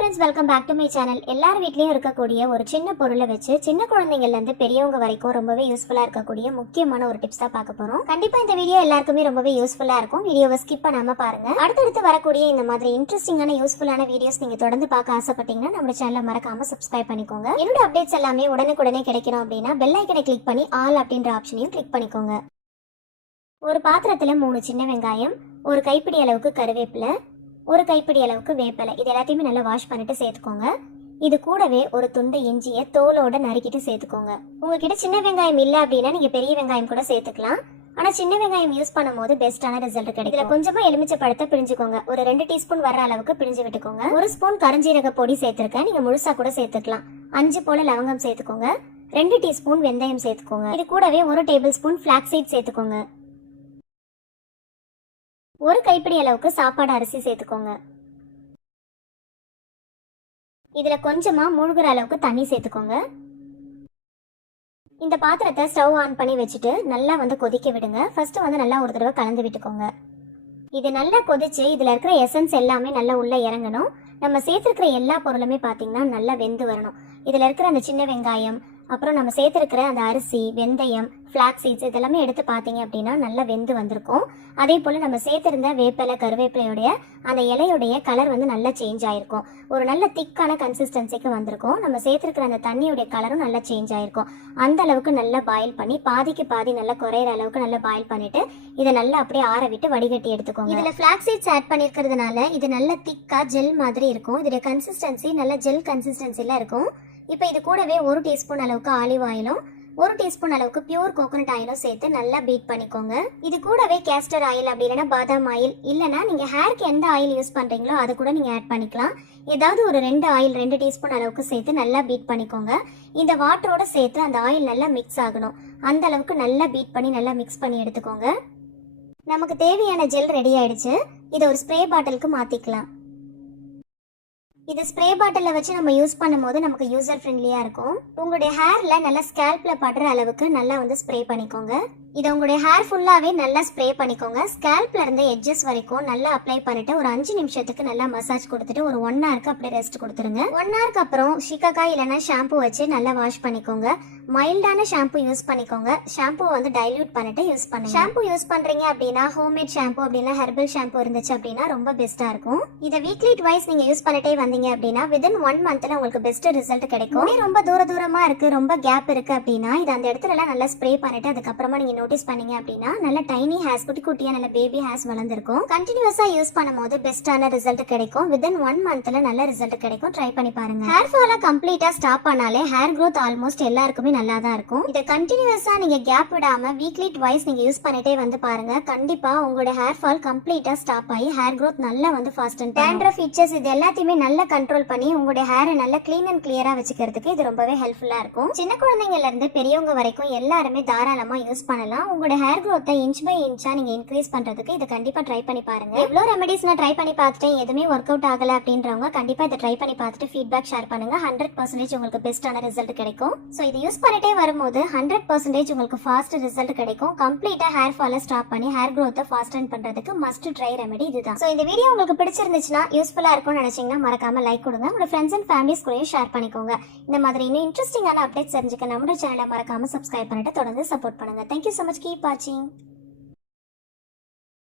friends, welcome back to my channel. எல்லார் வீட்லயும் இருக்கக்கூடிய ஒரு சின்ன பொருளை வச்சு சின்ன குழந்தைங்கள்ல இருந்து பெரியவங்க வரைக்கும் ரொம்பவே யூஸ்ஃபுல்லா இருக்கக்கூடிய முக்கியமான ஒரு டிப்ஸ் தான் பார்க்க போறோம். கண்டிப்பா இந்த வீடியோ எல்லாருக்குமே ரொம்பவே யூஸ்ஃபுல்லா இருக்கும். வீடியோவை ஸ்கிப் பண்ணாம பாருங்க. அடுத்தடுத்து வரக்கூடிய இந்த மாதிரி இன்ட்ரெஸ்டிங்கான யூஸ்ஃபுல்லான வீடியோஸ் நீங்க தொடர்ந்து பார்க்க ஆசைப்பட்டீங்கன்னா நம்ம சேனலை மறக்காம சப்ஸ்கிரைப் பண்ணிக்கோங்க. என்னோட அப்டேட்ஸ் எல்லாமே உடனுக்குடனே கிடைக்கணும் அப்படின்னா பெல் ஐக்கனை கிளிக் பண்ணி ஆல் அப்படின்ற ஆப்ஷனையும் கிளிக் பண்ணிக்கோங்க. ஒரு பாத்திரத்துல 3 சின்ன வெங்காயம், ஒரு கைப்பிடி அளவுக்கு கருவேப்பிலை, ஒரு கைப்பிடி அளவுக்கு வேப்பிலை, இது எல்லாத்தையுமே நல்லா வாஷ் பண்ணிட்டு சேர்த்துக்கோங்க. இது கூடவே ஒரு துண்டு இஞ்சியை தோலோட நறுக்கிட்டு சேர்த்துக்கோங்க. உங்ககிட்ட சின்ன வெங்காயம் இல்லை அப்படின்னா நீங்க பெரிய வெங்காயம் கூட சேர்த்துக்கலாம். ஆனா சின்ன வெங்காயம் யூஸ் பண்ணும்போது பெஸ்டான ரிசல்ட் கிடைக்கும். இதுல கொஞ்சமா எலுமிச்சை பழத்தை பிழிஞ்சுக்கோங்க. ஒரு 2 டீஸ்பூன் வர அளவுக்கு பிழிஞ்சு விட்டுக்கோங்க. 1 ஸ்பூன் கருஞ்சீரக பொடி சேர்த்திருக்கேன், நீங்க முழுசா கூட சேர்த்துக்கலாம். 5 போல லவங்கம் சேர்த்துக்கோங்க. 2 டீஸ்பூன் வெந்தயம் சேர்த்துக்கோங்க. இது கூடவே 1 டேபிள் ஸ்பூன் ஃபிளாக்ஸ் சீட் சேர்த்துக்கோங்க. 1 கைப்பிடி அளவுக்கு சாப்பாடு அரிசி சேர்த்துக்கோங்க. இதுல கொஞ்சமா மூழ்கிற அளவுக்கு தண்ணி சேர்த்துக்கோங்க. இந்த பாத்திரத்தை ஸ்டவ் ஆன் பண்ணி வச்சுட்டு நல்லா கொதிக்க விடுங்க. ஃபர்ஸ்ட் நல்லா ஒரு தடவை கலந்து விட்டுக்கோங்க. இது நல்லா கொதிச்சு இதுல இருக்கிற எசன்ஸ் எல்லாமே நல்லா உள்ள இறங்கணும். நம்ம சேர்த்துருக்கிற எல்லா பொருளுமே பாத்தீங்கன்னா நல்லா வெந்து வரணும். இதுல இருக்கிற அந்த சின்ன வெங்காயம், அப்புறம் நம்ம சேர்த்துருக்கிற அந்த அரிசி, வெந்தயம், ஃபிளாக்ஸ் சீட்ஸ் இதெல்லாமே எடுத்து பார்த்தீங்க அப்படின்னா நல்லா வெந்து வந்திருக்கும். அதே போல் நம்ம சேர்த்துருந்த வேப்பிலை, கருவேப்பிலையுடைய அந்த இலையுடைய கலர் நல்லா சேஞ்ச் ஆயிருக்கும். ஒரு நல்ல திக்கான கன்சிஸ்டன்சிக்கு வந்திருக்கும். நம்ம சேர்த்துருக்கிற அந்த தண்ணியுடைய கலரும் நல்லா சேஞ்ச் ஆயிருக்கும். அந்த அளவுக்கு நல்லா பாயில் பண்ணி பாதிக்கு பாதி நல்லா குறையிற அளவுக்கு நல்லா பாயில் பண்ணிட்டு இதை நல்லா அப்படியே ஆற விட்டு வடிகட்டி எடுத்துக்கோங்க. இதில் ஃபிளாக்ஸ் சீட்ஸ் ஆட் பண்ணியிருக்கிறதுனால இது நல்ல திக்கா ஜெல் மாதிரி இருக்கும். இதோட கன்சிஸ்டன்சி நல்ல ஜெல் கன்சிஸ்டன்சில இருக்கும். இப்போ இது கூடவே 1 டீஸ்பூன் அளவுக்கு ஆலிவ் ஆயிலும் 1 டீஸ்பூன் அளவுக்கு பியூர் கோகோனட் ஆயிலும் சேர்த்து நல்லா பீட் பண்ணிக்கோங்க. இது கூடவே கேஸ்டர் ஆயில் அப்படி இல்லைன்னா பாதாம் ஆயில், இல்லைன்னா நீங்க ஹேருக்கு எந்த ஆயில் யூஸ் பண்றீங்களோ அதை கூட நீங்க ஆட் பண்ணிக்கலாம். ஏதாவது ஒரு 2 ஆயில் 2 டீஸ்பூன் அளவுக்கு சேர்த்து நல்லா பீட் பண்ணிக்கோங்க. இந்த வாட்டரோட சேர்த்து அந்த ஆயில் நல்லா மிக்ஸ் ஆகணும். அந்த அளவுக்கு நல்லா பீட் பண்ணி நல்லா மிக்ஸ் பண்ணி எடுத்துக்கோங்க. நமக்கு தேவையான ஜெல் ரெடி ஆயிடுச்சு. இதை ஒரு ஸ்ப்ரே பாட்டிலுக்கு மாத்திக்கலாம். இது ஸ்ப்ரே பாட்டில வச்சு நம்ம யூஸ் பண்ணும்போது நமக்கு யூசர் ஃப்ரெண்ட்லியா இருக்கும். உங்களுடைய ஹேர்ல நல்லா ஸ்கேல்ப்ல படுற அளவுக்கு நல்லா ஸ்ப்ரே பண்ணிக்கோங்க. இதை உங்களுடைய ஹேர் ஃபுல்லாவே நல்லா ஸ்ப்ரே பண்ணிக்கோங்க. ஸ்கேல்ப்ல இருந்து எட்ஜஸ் வரைக்கும் நல்லா அப்ளை பண்ணிட்டு ஒரு 5 நிமிஷத்துக்கு நல்லா மசாஜ் கொடுத்துட்டு ஒரு 1 ஹவருக்கு அப்படியே ரெஸ்ட் கொடுத்துருங்க. 1 ஹவருக்கு அப்புறம் ஷிகாக்காய் இல்லைன்னா ஷாம்பு வச்சு நல்லா வாஷ் பண்ணிக்கோங்க. மைல்டான ஷாம்பு யூஸ் பண்ணிக்கோங்க. ஷாம்பு டைல்யூட் பண்ணிட்டு யூஸ் பண்ணுங்க. ஷாம்பு யூஸ் பண்றீங்க அப்படின்னா ஹோம்மேட் ஷாம்பு அப்படின்னா ஹெர்பல் ஷாம்பு இருந்துச்சு அப்படின்னா ரொம்ப பெஸ்டா இருக்கும். இதை வீக்லி ட்வைஸ் நீங்க யூஸ் பண்ணிட்டே வந்தீங்க அப்படின்னா வித்தின் 1 மந்த்ல உங்களுக்கு பெஸ்ட் ரிசல்ட் கிடைக்கும். ரொம்ப தூரமா இருக்கு, ரொம்ப கேப் இருக்கு அப்படின்னா இது அந்த இடத்துல எல்லாம் நல்லா ஸ்ப்ரே பண்ணிட்டு அதுக்கப்புறமா நீங்க நோட்டீஸ் பண்ணீங்க அப்படின்னா நல்ல டைனி ஹேர்ஸ், குட்டியா நல்ல பேபி ஹேர்ஸ் வளர்ந்துருக்கும். கண்டினியூஸா யூஸ் பண்ணும்போது பெஸ்டான ரிசல்ட் கிடைக்கும். வித்தின் 1 மந்த்ல நல்ல ரிசல்ட் கிடைக்கும். ட்ரை பண்ணி பாருங்க. ஹேர் ஃபால கம்ப்ளீட்டா ஸ்டாப் பண்ணாலே ஹேர் growth ஆல்மோஸ்ட் எல்லாருக்குமே நல்லா தான் இருக்கும். இதை கண்டினியூஸா நீங்க கேப் விடாம வீக்லி ட்வைஸ் நீங்க யூஸ் பண்ணிட்டே பாருங்க. கண்டிப்பா உங்களோட ஹேர் ஃபால் கம்ப்ளீட்டா ஸ்டாப் ஆகி ஹேர் growth நல்லா ஃபாஸ்ட் அண்ட் டேண்ட்ரஃப் ஃபீச்சர்ஸ் இது எல்லாத்தையுமே நல்லா கண்ட்ரோல் பண்ணி உங்களுடைய ஹேரை நல்லா கிளீன் அண்ட் கிளியரா வச்சுக்கிறதுக்கு இது ரொம்பவே ஹெல்ப்ஃபுல்லா இருக்கும். சின்ன குழந்தைங்கள்ல இருந்து பெரியவங்க வரைக்கும் எல்லாருமே தாராளமா யூஸ் பண்ணலாம். உங்களோட ஹேர் growth இன்ச் பை இன்ச்சா நீங்க இன்க்ரீஸ் பண்றதுக்கு இதை கண்டிப்பா ட்ரை பண்ணி பாருங்க. எவ்வளவு ரெமெடிஸ் நான் ட்ரை பண்ணி பார்த்துட்டேன், எதுவுமே ஒர்க் அவுட் ஆகல அப்படின்றவங்க கண்டிப்பா இதை ட்ரை பண்ணி பார்த்துட்டு ஃபீட்பேக் ஷேர் பண்ணுங்க. 100% உங்களுக்கு பெஸ்டான ரிசல்ட் கிடைக்கும். ஸோ இது யூஸ் பண்ணிட்டே வரும்போது 100% உங்களுக்கு ஃபாஸ்ட் ரிசல்ட் கிடைக்கும். கம்ப்ளீட்டா ஹேர் ஃபாலை ஸ்டாப் பண்ணி ஹேர் growth ஃபாஸ்ட் பண்றதுக்கு மஸ்ட் ட்ரை ரெமெடி இதுதான். ஸோ இந்த வீடியோ உங்களுக்கு பிடிச்சிருந்துச்சுன்னா யூஸ்ஃபுல்லா இருக்கும்னு நினைச்சீங்கன்னா மறக்காம லைக் கொடுங்க. உங்க ஃப்ரெண்ட்ஸ் அண்ட் ஃபேமிலிஸ் கூட ஷேர் பண்ணிக்கோங்க. இந்த மாதிரி இன்னும் இன்ட்ரெஸ்டிங்கான அப்டேட்ஸ் தெரிஞ்சுக்க நம்ம சேனலை மறக்காம சப்ஸ்கிரைப் பண்ணிட்டு தொடர்ந்து சப்போர்ட் பண்ணுங்க. Thank you so much. Keep watching.